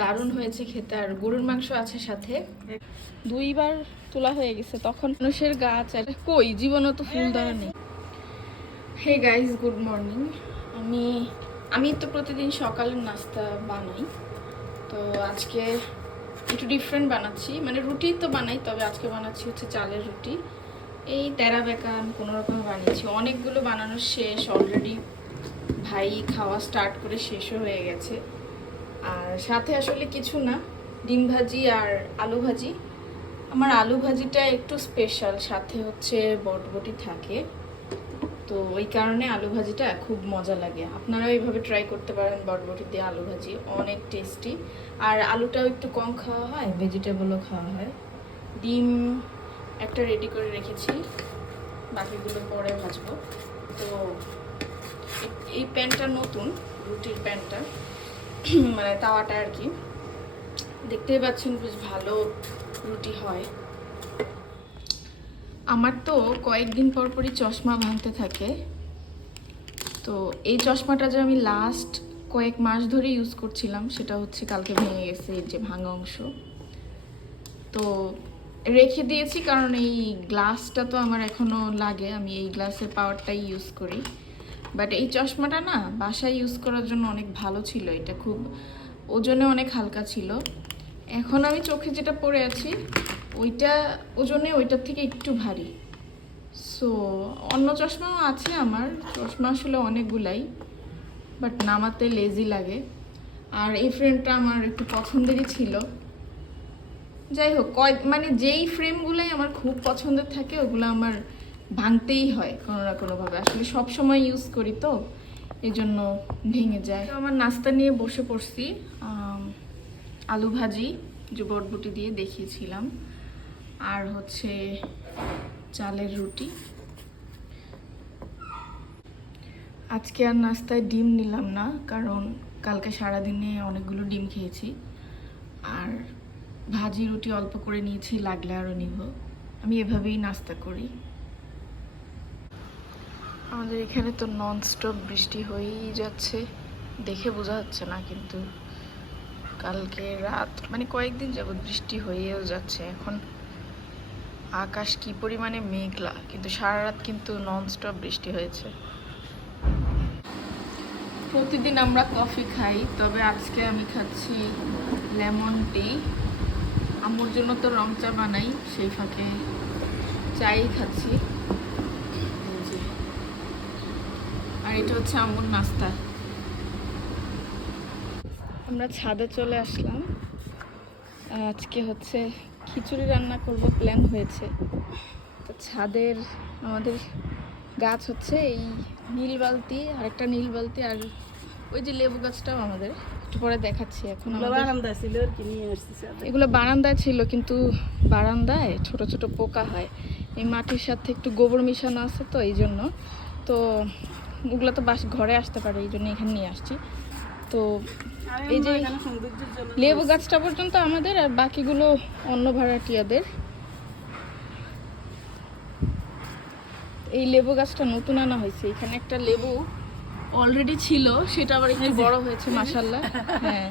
দারুণ হয়েছে খেতে আর গরুর মাংস আছে সাথে। দুইবার তোলা হয়ে গেছে, তখন মানুষের গাছ আর কই? জীবনও তো ফুল ধরা নেই। Hey guys good morning. আমি আমি তো প্রতিদিন সকালের নাস্তা বানাই। তো আজকে একটু ডিফারেন্ট বানাচ্ছি। মানে রুটি তো বানাই, তবে আজকে বানাচ্ছি হচ্ছে চালের রুটি। এই তেরা বেকা আমি কোনো রকম বানিয়েছি। অনেকগুলো বানানো শেষ অলরেডি ভাই খাওয়া স্টার্ট করে শেষও হয়ে গেছে। আর সাথে আসলে কিছু না, ডিম ভাজি আর আলু ভাজি। আমার আলু ভাজিটা একটু স্পেশাল সাথে হচ্ছে বটবটি থাকে। তো ওই কারণে আলু ভাজিটা খুব মজা লাগে। আপনারাও এইভাবে ট্রাই করতে পারেন বটবটি দিয়ে আলু ভাজি, অনেক টেস্টি আর আলুটাও একটু কম খাওয়া হয় ভেজিটেবলও খাওয়া হয়। ডিম একটা রেডি করে রেখেছি, বাকিগুলো পরে ভাজবো। তো এই প্যানটা নতুন, রুটির প্যানটা মানে তাওয়াটা আর কি। দেখতেই পাচ্ছেন বেশ ভালো রুটি হয়। আমার তো কয়েকদিন পর পরই চশমা ভাঙতে থাকে। তো এই চশমাটা যে আমি লাস্ট কয়েক মাস ধরে ইউজ করছিলাম, সেটা হচ্ছে কালকে ভেঙে গেছে যে ভাঙা অংশ। তো রেখে দিয়েছি কারণ এই গ্লাসটা তো আমার এখনও লাগে, আমি এই গ্লাসের পাওয়ারটাই ইউজ করি। বাট এই চশমাটা না বাসায় ইউজ করার জন্য অনেক ভালো ছিল। এটা খুব ওজনে অনেক হালকা ছিল। এখন আমি চোখে যেটা পরে আছি, ওইটা ওজনে ওইটার থেকে একটু ভারী। সো অন্য চশমাও আছে আমার, চশমা আসলে অনেকগুলাই বাট নামাতে লেজি লাগে। আর এই ফ্রেমটা আমার একটু পছন্দেরই ছিল। যাই হোক কয় মানে যেই ফ্রেমগুলোই আমার খুব পছন্দের থাকে, ওগুলো আমার ভাঙতেই হয় কোনো না কোনোভাবে। আসলে সব সময় ইউজ করি তো এই জন্য ভেঙে যায়। আমার নাস্তা নিয়ে বসে পড়ছি আলু ভাজি, যে বটবুটি দিয়ে দেখিয়েছিলাম। আর হচ্ছে চালের রুটি। আজকে আর নাস্তায় ডিম নিলাম না, কারণ কালকে সারাদিনে অনেকগুলো ডিম খেয়েছি। আর ভাজি রুটি অল্প করে নিয়েছি, লাগলে আরও নিব। আমি এভাবেই নাস্তা করি। আমাদের এখানে তো ননস্টপ বৃষ্টি হয়েই যাচ্ছে। দেখে বোঝা যাচ্ছে না কিন্তু কালকে রাত মানে কয়েকদিন যাবত বৃষ্টি হয়েও যাচ্ছে। এখন আকাশ কি পরিমাণে মেঘলা, কিন্তু সারা রাত কিন্তু ননস্টপ বৃষ্টি হয়েছে। প্রতিদিন আমরা কফি খাই, তবে আজকে আমি খাচ্ছি লেমন টি। আমার জন্য তো রং চা বানাই, সেই ফাঁকে চাই খাচ্ছি এই যে। আর এটা হচ্ছে আম্মুর নাস্তা। আমরা ছাদে চলে আসলাম। আজকে হচ্ছে খিচুড়ি রান্না করব প্ল্যান হয়েছে। তো ছাদের আমাদের গাছ হচ্ছে এই নীল বালতি আর একটা নীল বালতি আর ওই যে লেবু গাছটাও আমাদের। একটু পরে দেখাচ্ছি এখন ছিল আর কি নিয়ে আসছি এগুলো বারান্দায় ছিল কিন্তু বারান্দায় ছোট ছোট পোকা হয়। এই মাটির সাথে একটু গোবর মিশানো আছে তো এই জন্য। তো ওগুলো তো বাস ঘরে আসতে পারে এই জন্য এখানে নিয়ে আসছি। তো এই যে লেবু গাছটা পর্যন্ত আমাদের আর বাকিগুলো অন্য ভাড়াটিয়াদের। এই লেবু গাছটা নতুন আনা হয়েছে এখানে একটা লেবু অলরেডি ছিল সেটা আবার একটু বড় হয়েছে মাসাল্লাহ হ্যাঁ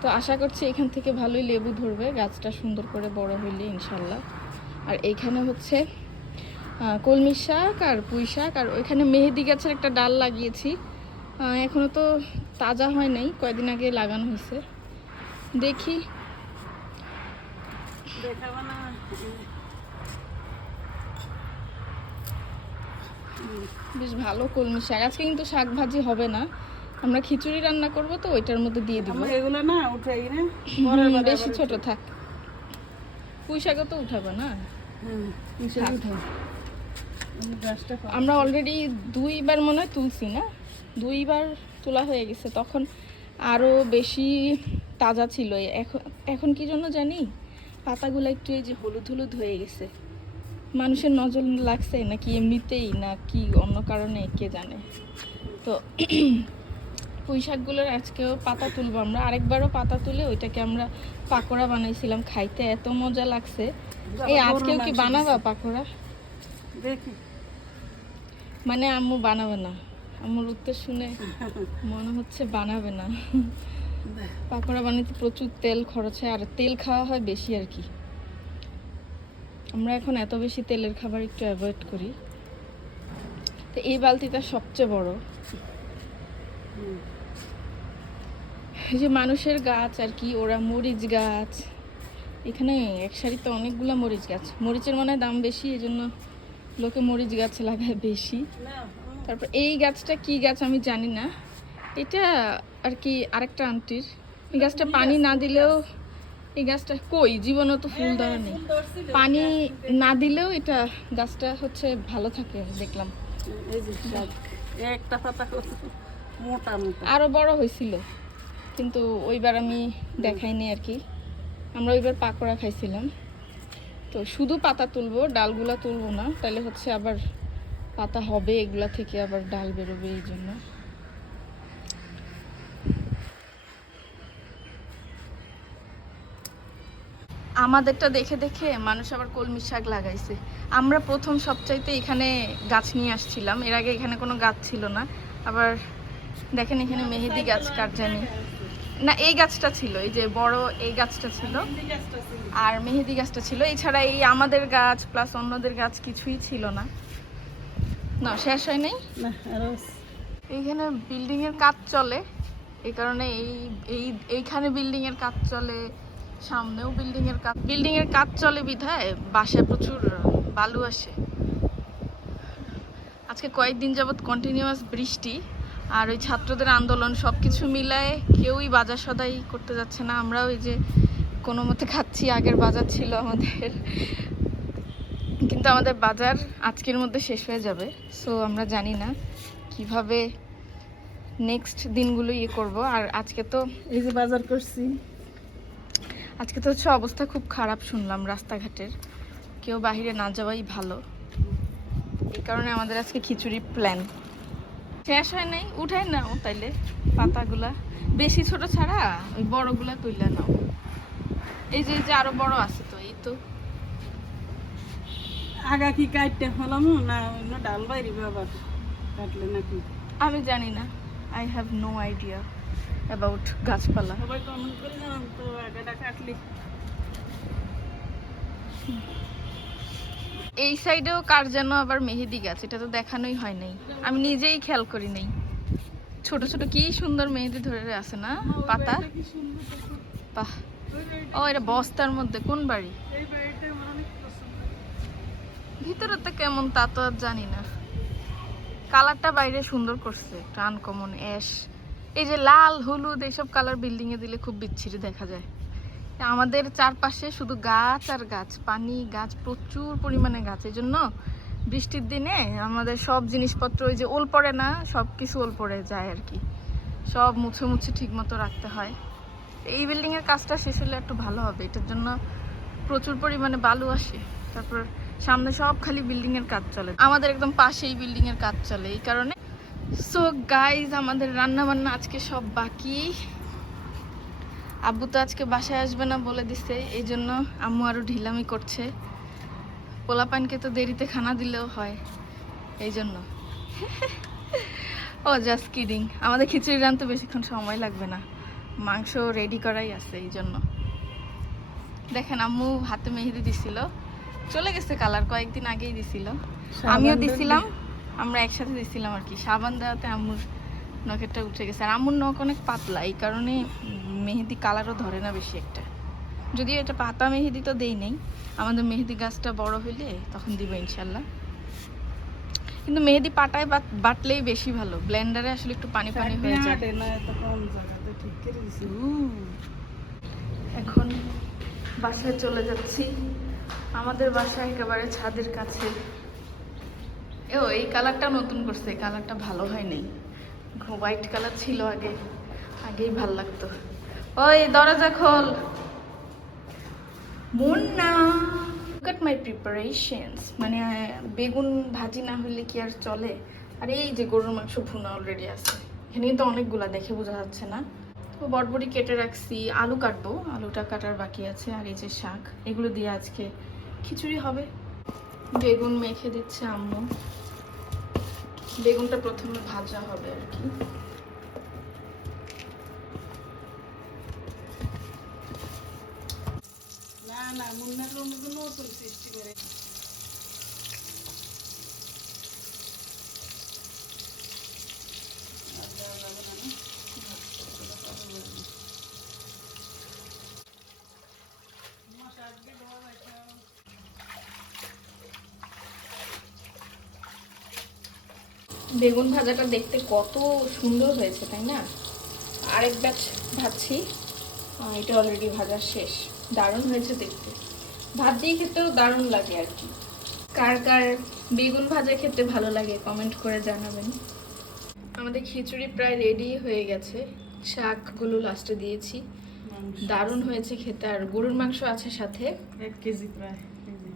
তো আশা করছি এখান থেকে ভালোই লেবু ধরবে গাছটা সুন্দর করে বড় হইলে ইনশাল্লাহ আর এইখানে হচ্ছে কলমি শাক আর পুঁই শাক আর ওইখানে মেহেদি গাছের একটা ডাল লাগিয়েছি। আহ, এখনও তো তাজা হয় নাই কয়েকদিন আগে লাগানো হয়েছে। দেখি। বেশ ভালো কলমি শাক। আজকে কিন্তু শাক ভাজি হবে না। আমরা খিচুড়ি রান্না করব তো ওইটার মধ্যে দিয়ে দিব। এগুলো না উঠাই না বেশি ছোট থাক। পুঁই শাকও তো উঠাবে না? হুম, কিসে থাক। উঠাই? আমি গাছটা পাবো। আমরা অলরেডি দুইবার মনে হয় তুলছি না? দুইবার তোলা হয়ে গেছে। তখন আরও বেশি তাজা ছিল। এখন এখন কি জন্য জানি? পাতাগুলো একটু এই যে হলুদ হলুদ হয়ে গেছে। মানুষের নজর লাগছে নাকি এমনিতেই না কি অন্য কারণে কে জানে? তো পুঁই শাকগুলোর আজকেও পাতা তুলবো আমরা। আরেকবারও পাতা তুলে ওইটাকে আমরা পাকোড়া বানাইছিলাম। খাইতে এত মজা লাগছে। এই আজকেও কি বানাবা পাকোড়া? দেখি। মানে আম্মু বানাবে না। আম্মুর উত্তর শুনে মনে হচ্ছে বানাবে না। পাকোড়া বানাতে প্রচুর তেল খরচ হয় আর তেল খাওয়া হয় বেশি আর কি। আমরা এখন এত বেশি তেলের খাবার একটু অ্যাভয়েড করি। তো এই বালতিটা সবচেয়ে বড়। এই যে মানুষের গাছ আর কি ওরা মরিচ গাছ। এখানে এক সারিতে অনেকগুলো মরিচ গাছ। মরিচের মনে হয় দাম বেশি এই জন্য লোকে মরিচ গাছ লাগায় বেশি। তারপর এই গাছটা কি গাছ আমি জানি না। এটা আর কি আরেকটা আন্টির। এই গাছটা পানি না দিলেও এই গাছটা কই? জীবনও তো ফুল ধরে নেই। পানি না দিলেও এটা গাছটা হচ্ছে ভালো থাকে দেখলাম। একটা পাতা মোটা মোটা। আরও বড় হয়েছিল কিন্তু ওইবার আমি দেখাইনি আর কি। আমরা ওইবার পাকোড়া খাইছিলাম। তো শুধু পাতা তুলবো, ডালগুলা তুলবো না, তাহলে হচ্ছে আবার পাতা হবে, এগুলা থেকে আবার ডাল বেরোবে এই জন্য। আমাদেরটা দেখে দেখে মানুষ আবার কলমি শাক লাগাইছে। আমরা প্রথম সবচাইতে এখানে গাছ নিয়ে আসছিলাম, এর আগে এখানে কোনো গাছ ছিল না। আবার দেখেন এখানে মেহেদি গাছ কার জানি না এই গাছটা ছিল এই যে বড় এই গাছটা ছিল আর মেহেদি গাছটা ছিল। এছাড়া এই আমাদের গাছ প্লাস অন্যদের গাছ কিছুই ছিল না। না শেষ হয় নাই? এইখানে বিল্ডিং এর কাজ চলে। এই কারণে এই এই এইখানে বিল্ডিং এর কাজ চলে সামনেও বিল্ডিং এর কাজ। বিল্ডিং এর কাজ চলে বিধায় বাসায় প্রচুর বালু আসে। আজকে কয়েকদিন যাবৎ কন্টিনিউয়াস বৃষ্টি। আর ওই ছাত্রদের আন্দোলন সব কিছু মিলায় কেউই বাজার সদাই করতে যাচ্ছে না। আমরাও এই যে কোনো মতে খাচ্ছি আগের বাজার ছিল আমাদের। কিন্তু আমাদের বাজার আজকের মধ্যে শেষ হয়ে যাবে। সো আমরা জানি না কীভাবে নেক্সট দিনগুলো ইয়ে করব। আর আজকে তো এই যে বাজার করছি। আজকে তো হচ্ছে অবস্থা খুব খারাপ শুনলাম রাস্তাঘাটের। কেউ বাইরে না যাওয়াই ভালো। এই কারণে আমাদের আজকে খিচুড়ি প্ল্যান শেষ হয় নাই উঠাই নাও তাইলে পাতাগুলা। বেশি ছোট ছাড়া ওই বড়গুলা তুইলা নাও। এই যে এই যে আরও বড় আছে তো এই তো। আগা কি কাটতে হলাম না অন্য ডাল বাইরে আবার কাটলে নাকি? আমি জানি না। I have no idea about গাছপালা। সবাই কমেন্ট করে জানান তো আগাটা কাটলি। এই সাইডেও কার যেন আবার মেহেদি গাছ? এটা তো দেখানোই হয় নাই। আমি নিজেই খেয়াল করি নাই। ছোট ছোট কি সুন্দর মেহেদি ধরে আছে না? পাতা। বাহ। ও এটা বস্তার মধ্যে। কোন বাড়ি? ভিতরে তো কেমন তা তো আর জানি না। কালারটা বাইরে সুন্দর করছে। একটা আনকমন অ্যাশ এই যে লাল হলুদ এইসব কালার বিল্ডিং এ দিলে খুব বিচ্ছিরি দেখা যায়। আমাদের চারপাশে শুধু গাছ আর গাছ, পানি, গাছ, প্রচুর পরিমাণে গাছ। এই জন্য বৃষ্টির দিনে আমাদের সব জিনিসপত্র ওই যে ওল পড়ে না সব কিছু ওল পড়ে যায় আর কি। সব মুছে মুছে ঠিক মতো রাখতে হয়। এই বিল্ডিং এর কাজটা শেষ হলে একটু ভালো হবে। এটার জন্য প্রচুর পরিমাণে বালু আসে। তারপর সামনে সব খালি বিল্ডিং এর কাজ চলে। আমাদের একদম পাশেই বিল্ডিং এর কাজ চলে। এই কারণে। সো গাইজ আমাদের রান্না বান্না আজকে সব বাকি। আব্বু তো আজকে বাসায় আসবে না বলে দিছে এই জন্য আম্মু আরও ঢিলামি করছে। পোলাপানকে তো দেরিতে খানা দিলেও হয় এই জন্য। ও জাস্ট কিডিং আমাদের খিচুড়ি রানতে বেশিক্ষণ সময় লাগবে না। মাংস রেডি করাই আছে এই জন্য। দেখেন আম্মু হাতে মেহেদি দিছিল। চলে গেছে কালার কয়েকদিন আগেই দিছিল। আমিও দিছিলাম আমরা একসাথে দিছিলাম আর কি। সাবান দেওয়াতে আম্মুর নখেরটা উঠে গেছে। আর আম্মুর নখ অনেক পাতলা এই কারণে মেহেদি কালারও ধরে না বেশি একটা। যদিও এটা পাতা মেহেদি তো দেই নেই আমাদের মেহেদি গাছটা বড় হইলে তখন দিব ইনশাল্লাহ কিন্তু মেহেদি পাটায় বাটলেই বেশি ভালো। ব্লেন্ডারে আসলে একটু পানি পানি হয়ে যায়। এখন বাসায় চলে যাচ্ছি। আমাদের বাসা একেবারে ছাদের কাছে। ও এই কালারটা নতুন করছে এই কালারটা ভালো হয় নাই। হোয়াইট কালার ছিল আগে আগেই ভালো লাগতো। ওই দরজা খোল। Munna. Look at my preparations মানে বেগুন ভাজি না হলে কি আর চলে? আর এই যে গরুর মাংস ভুনা অলরেডি আছে। এখানে কিন্তু অনেকগুলা দেখে বোঝা যাচ্ছে না। তো বটবটি কেটে রাখছি। আলু কাটবো। আলুটা কাটার বাকি আছে আর এই যে শাক। এগুলো দিয়ে আজকে খিচুড়ি হবে। বেগুন মেখে দিচ্ছে আম্মু। বেগুনটা প্রথমে ভাজা হবে আর কি। না না মুন্নার রুমগুলো সৃষ্টি করে বেগুন ভাজাটা দেখতে কত সুন্দর হয়েছে তাই না? আরেক ব্যাচ ভাজছি। এটা অলরেডি ভাজা শেষ। দারুণ হয়েছে দেখতে। ভাত দিয়ে খেতেও দারুণ লাগে আর কি। কার কার বেগুন ভাজা খেতে ভালো লাগে কমেন্ট করে জানাবেন। আমাদের খিচুড়ি প্রায় রেডি হয়ে গেছে। শাকগুলো লাস্টে দিয়েছি। দারুণ হয়েছে খেতে। আর গরুর মাংস আছে সাথে। এক কেজি প্রায় কেজি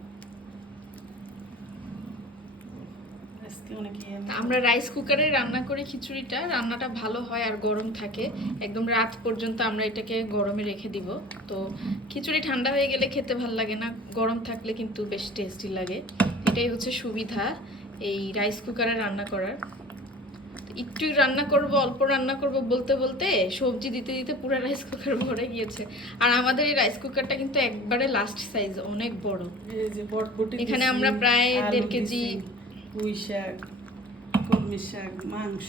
আজকে অনেক আমরা রাইস কুকারে রান্না করি খিচুড়িটা রান্নাটা ভালো হয় আর গরম থাকে। একদম রাত পর্যন্ত আমরা এটাকে গরমে রেখে দিব। তো খিচুড়ি ঠান্ডা হয়ে গেলে খেতে ভালো লাগে না গরম থাকলে কিন্তু বেশ টেস্টি লাগে। এটাই হচ্ছে সুবিধা এই রাইস কুকারে রান্না করার। একটু রান্না করব অল্প রান্না করব বলতে বলতে সবজি দিতে দিতে পুরো রাইস কুকার ভরে গিয়েছে। আর আমাদের এই রাইস কুকারটা কিন্তু একবারে লাস্ট সাইজ অনেক বড়। এই যে বটবটি এখানে আমরা প্রায় দেড় কেজি পুঁই শাক কলমি শাক মাংস।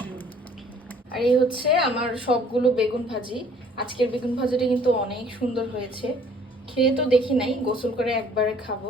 আর এই হচ্ছে আমার সবগুলো বেগুন ভাজি। আজকের বেগুন ভাজিটা কিন্তু অনেক সুন্দর হয়েছে। খেয়ে তো দেখি নাই, গোসল করে একবারে খাব।